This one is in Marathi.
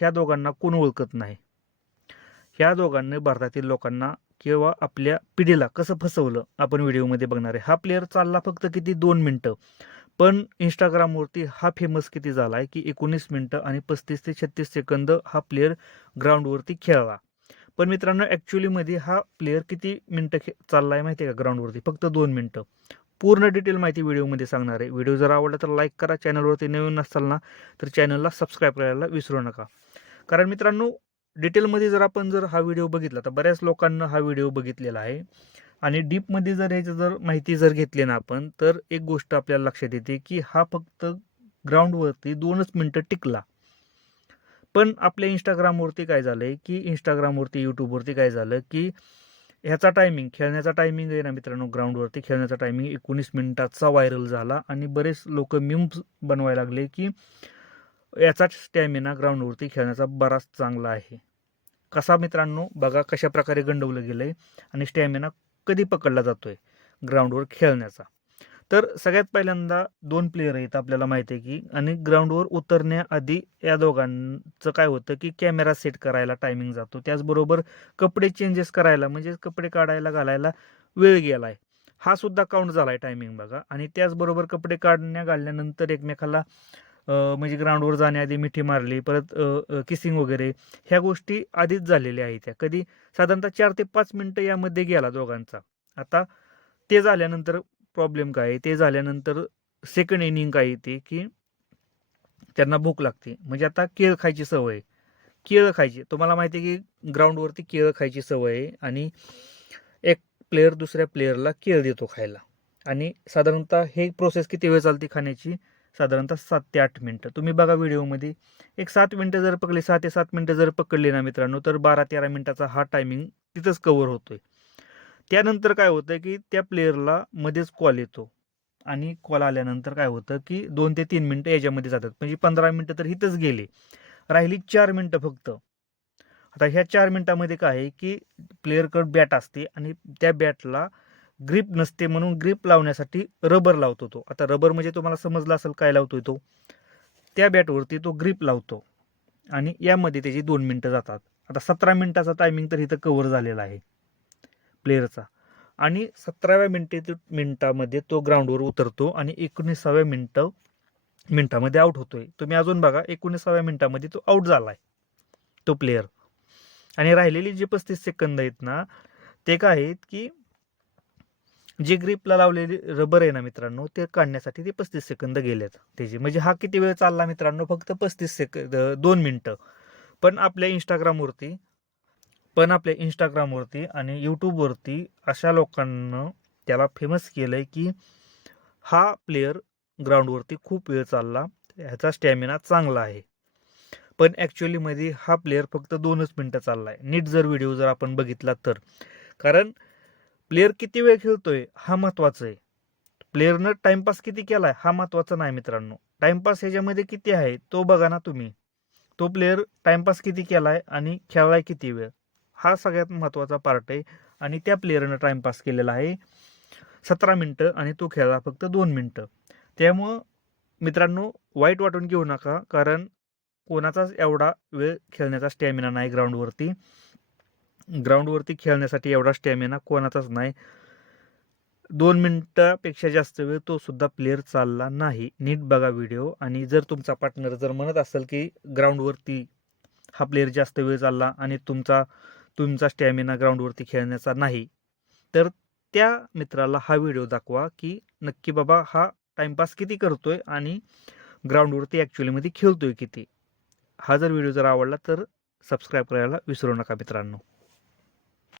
ह्या दोघांना कोण ओळखत नाही? ह्या दोघांनी भारतातील लोकांना किंवा आपल्या पिढीला कसं फसवलं? आपण व्हिडिओमध्ये बघणार आहे. हा प्लेअर चालला फक्त किती? दोन मिनटं. पण इंस्टाग्रामवरती हा फेमस किती झाला आहे की एकोणीस मिनटं आणि पस्तीस ते छत्तीस सेकंद हा प्लेअर ग्राउंडवरती खेळला. पण मित्रांनो ॲक्च्युलीमध्ये हा प्लेअर किती मिनटं खे चालला आहे माहिती आहे का ग्राउंडवरती फक्त दोन मिनटं. पूर्ण डिटेल माहिती व्हिडिओमध्ये सांगणार आहे. व्हिडिओ जर आवडला तर लाईक करा. चॅनलवरती नवीन नसाल ना तर चॅनलला सबस्क्राईब करायला विसरू नका. कारण मित्रांनो डिटेलमध्ये जर आपण जर हा व्हिडिओ बघितला तर बऱ्याच लोकांना हा व्हिडिओ बघितलेला आहे. आणि डीपमध्ये जर याची जर माहिती जर घेतली ना आपण तर एक गोष्ट आपल्याला लक्षात येते की हा फक्त ग्राउंडवरती दोनच मिनटं टिकला. पण आपल्या इंस्टाग्रामवरती काय झालं आहे की इंस्टाग्रामवरती यूट्यूबवरती काय झालं की ह्याचा टायमिंग खेळण्याचा टायमिंग आहे ना मित्रांनो ग्राउंडवरती खेळण्याचा टायमिंग एकोणीस मिनिटाचा व्हायरल झाला. आणि बरेच लोक मिम्स बनवायला लागले की याचाच स्टॅमिना ग्राउंडवरती खेळण्याचा बराच चांगला आहे. कसा मित्रांनो बघा कशा प्रकारे गंडवलं गेलं आहे आणि स्टॅमिना कधी पकडला जातोय ग्राउंडवर खेळण्याचा. तर सगळ्यात पहिल्यांदा दोन प्लेयर आहेत आपल्याला माहिती आहे की आणि ग्राउंडवर उतरण्याआधी या दोघांचं काय होतं की कॅमेरा सेट करायला टायमिंग जातो. त्याचबरोबर कपडे चेंजेस करायला म्हणजे कपडे काढायला घालायला वेळ गेला आहे हा सुद्धा काउंट झाला आहे टायमिंग बघा. आणि त्याचबरोबर कपडे काढण्या घालण्यानंतर एकमेकाला म्हणजे ग्राउंडवर जाण्याआधी मिठी मारली परत किसिंग वगैरे ह्या गोष्टी आधीच झालेल्या आहेत. त्या कधी साधारणतः चार ते पाच मिनटं यामध्ये गेला दोघांचा. आता ते झाल्यानंतर प्रॉब्लेम काय? आहे ते झाल्यानंतर सेकंड इनिंग काय येते की त्यांना भूक लागते. म्हणजे आता केळ खायची सवय आहे. केळं खायची. तुम्हाला माहिती आहे की ग्राउंडवरती केळं खायची सवय आहे आणि एक प्लेअर दुसऱ्या प्लेअरला केळ देतो खायला. आणि साधारणतः हे प्रोसेस किती वेळ चालते खाण्याची? साधारणतः सात ते आठ मिनटं. तुम्ही बघा व्हिडिओमध्ये एक सात मिनटं जर पकडली सहा ते सात मिनटं जर पकडली ना मित्रांनो तर बारा तेरा मिनटाचा हा टायमिंग तिथंच कवर होतोय. त्यानंतर काय होतं की त्या प्लेयरला मध्येच कॉल येतो. आणि कॉल आल्यानंतर काय होतं की दोन ते तीन मिनटं याच्यामध्ये जातात. म्हणजे पंधरा मिनटं तर इथंच गेले. राहिली चार मिनटं फक्त. आता ह्या चार मिनटामध्ये काय आहे की प्लेअरकडे बॅट असते आणि त्या बॅटला ग्रीप नसते म्हणून ग्रीप लावण्यासाठी रबर लावतो तो. आता रबर म्हणजे तुम्हाला समजलं असेल काय लावतोय तो. त्या बॅटवरती तो ग्रीप लावतो. आणि यामध्ये त्याची दोन मिनटं जातात. आता सतरा मिनटाचा टायमिंग तर इथं कव्हर झालेला आहे. प्लेअरचा आणि सतराव्या मिनटे मिनटामध्ये तो ग्राउंडवर उतरतो आणि एकोणीसाव्या मिनिटं मिनटामध्ये आउट होतोय. तुम्ही अजून बघा एकोणीसाव्या मिनटामध्ये तो आउट आहे तो प्लेअर आणि राहिलेली जे पस्तीस सेकंद आहेत ना ते काय आहेत की जे ग्रीपला लावलेली रबर आहे ना मित्रांनो ते काढण्यासाठी ते पस्तीस सेकंद गेलेत. त्याचे म्हणजे हा किती वेळ चालला मित्रांनो? फक्त पस्तीस सेकंद दोन मिनटं. पण आपल्या इंस्टाग्रामवरती पण आपल्या इंस्टाग्रामवरती आणि यूट्यूबवरती अशा लोकांना त्याला फेमस केलं आहे की हा प्लेयर ग्राउंडवरती खूप वेळ चालला. ह्याचा स्टॅमिना चांगला आहे. पण ॲक्च्युलीमध्ये हा प्लेअर फक्त दोनच मिनटं चालला आहे नीट जर व्हिडिओ जर आपण बघितला तर. कारण प्लेअर किती वेळ खेळतोय हा महत्त्वाचं आहे. प्लेअरनं टाइमपास किती केलाय हा महत्त्वाचा नाही मित्रांनो. टाइमपास ह्याच्यामध्ये किती आहे तो बघा ना तुम्ही. तो प्लेअर टाइमपास किती केलाय आणि खेळलाय किती वेळ. हा सगळ्यात महत्त्वाचा पार्ट आहे आणि त्या प्लेअरनं टाइमपास केलेला आहे सतरा मिनटं आणि तो खेळला फक्त दोन मिनटं त्यामुळं मित्रांनो वाईट वाटून घेऊ नका कारण कोणाचाच एवढा वेळ खेळण्याचा स्टॅमिना नाही ग्राउंडवरती ग्राउंडवरती खेळण्यासाठी एवढा स्टॅमिना कोणाचाच नाही. दोन मिनटापेक्षा जास्त वेळ तो सुद्धा प्लेअर चालला नाही. नीट बघा व्हिडिओ आणि जर तुमचा पार्टनर जर म्हणत असेल की ग्राउंडवरती हा प्लेअर जास्त वेळ चालला आणि तुमचा तुमचा स्टॅमिना ग्राउंडवरती खेळण्याचा नाही तर त्या मित्राला हा व्हिडिओ दाखवा की नक्की बाबा हा टाइमपास किती करतोय आणि ग्राउंडवरती ॲक्च्युलीमध्ये खेळतोय किती. हा जर व्हिडिओ जर आवडला तर सबस्क्राईब करायला विसरू नका मित्रांनो.